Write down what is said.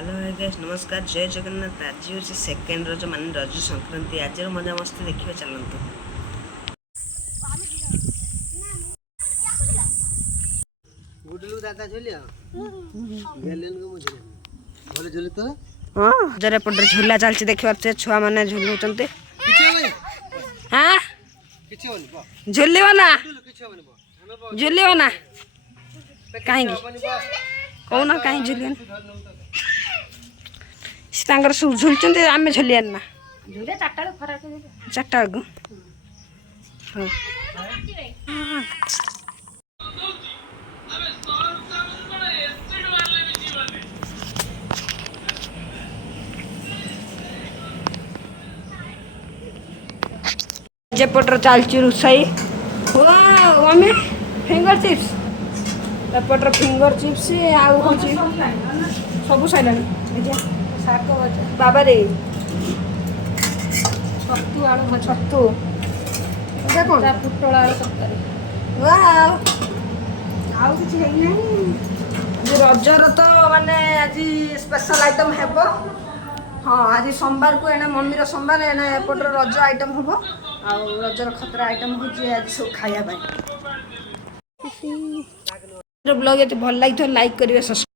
Hello guys नमस्कार जय जगन्नाथ। आज हूँ सेकेंड रज मान रज संक्रांति। आज मजा मस्ती देखिए चलते। हाँ जरा पटे झूला चलती देखिए छुआ मैंने झुलुंट। हाँ झुलिब ना झुलिब ना कहीं कौन कहीं झुलियन सब झुलुंट आम झुलियान ना चार्टा बेलू जेपटर चलती रोसई आमे फिंगर चिप्स एपटर फिंगर चिप्स आउ हूँ सब सारे बाबा रे छतु आलू छतु पुटल आलू तरकारी आउ कि रजर तो माने आज स्पेशल आइटम हेब। हाँ आज सोमवार को एने मम्मी सोमवार एने एपटर रज आइटम हम आ रजर खतरा आइटम हो आज सब खाया ब्लॉग ये भल लगी लाइक करेंगे।